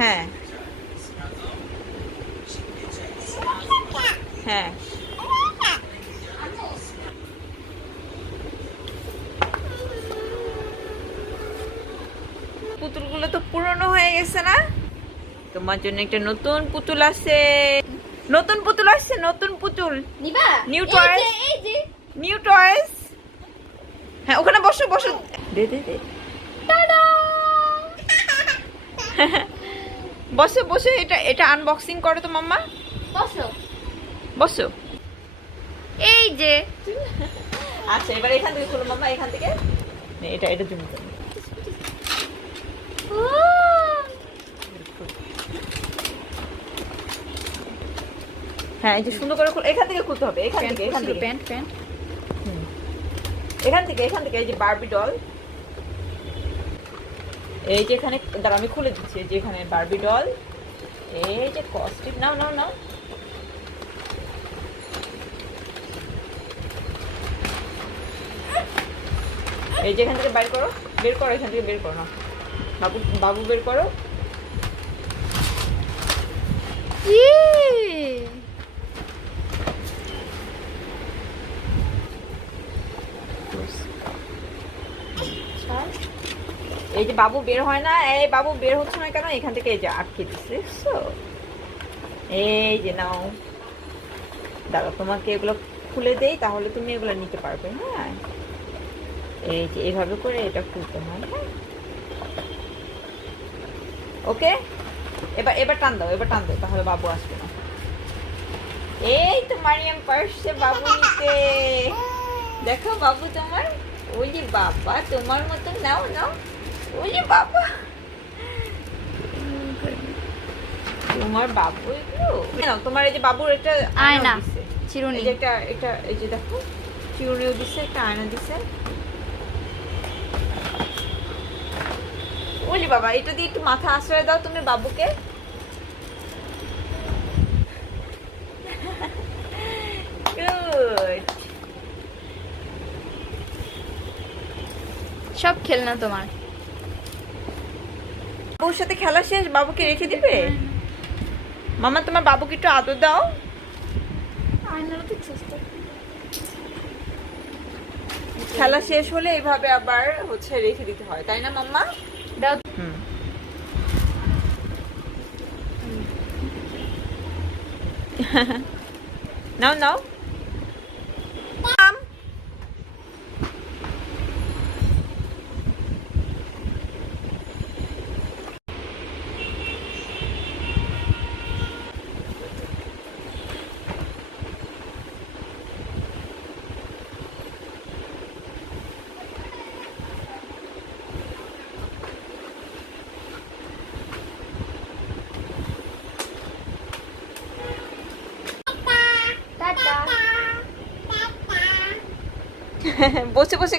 হ্যাঁ হ্যাঁ পুতুলগুলো তো পুরনো হয়ে গেছে না? তোমার জন্য একটা নতুন পুতুল আছে। নতুন পুতুল আসছে, নতুন পুতুল। নিবা নিউ টয়েস, এই যে নিউ টয়েস। হ্যাঁ ওখানে বসো বসো। দে দে দে। টাডা বসো বসো, এটা এটা আনবক্সিং করো তো মাম্মা। বসো বসো। এই যে আচ্ছা এবার এখান থেকে খুলো মাম্মা, এখান থেকে। নে, এটা এটা জুম করো। হ্যাঁ এই যে সুন্দর করে খুলো, এখান থেকে খুলতে হবে, এখান থেকে এখান থেকে প্যান্ট প্যান্ট এখান থেকে এখান থেকে। এই যে বারবি ডল, এই যে এখানে দাঁড়া আমি খুলে দিচ্ছি। এই যে এখানে বারবি ডল, এই যে কস্টিপ। নাও নাও নাও। এই যে এখান থেকে বের করো, বের করো, এখান থেকে বের করো না। বাবু বাবু বের করো। এই যে বাবু বের হয় না, এই বাবু বের হচ্ছে না কেন? এখান থেকে এই যে আটকে দিচ্ছে। এই যে নাও, দাঁড়াও তোমাকে এগুলো খুলে দেই, তাহলে তুমি এগুলো নিতে পারবে। হ্যাঁ এই যে এইভাবে করে এটা খুলতে হয়। হ্যাঁ ওকে, এবার এবার টান দাও, এবার টান দাও, তাহলে বাবু আসবে না। এই তো মারিয়াম পারছে বাবু নিতে। দেখো বাবু তোমার। ওই যে বাবা তোমার মতো, নাও নাও। ওই যে বাবা তোমার বাবু এগুলো নাও। তোমার এই যে বাবুর একটা আয়না দিছে, চিরুনি। এই যে একটা একটা এই যে দেখো চিরুনিও দিছে, একটা আয়না দিছে। ওলি বাবা, এটা দিয়ে একটু মাথা আশ্রয় দাও তুমি বাবুকে। গুড। সব খেলনা তোমার। বাবুর সাথে খেলা শেষ, বাবুকে রেখে দিবে? মামা তোমার বাবুকে একটু আদর দাও। খেলা শেষ হলে এইভাবে আবার হচ্ছে রেখে দিতে হয়, তাই না মাম্মা? দাও। নাও নাও। বসে বসে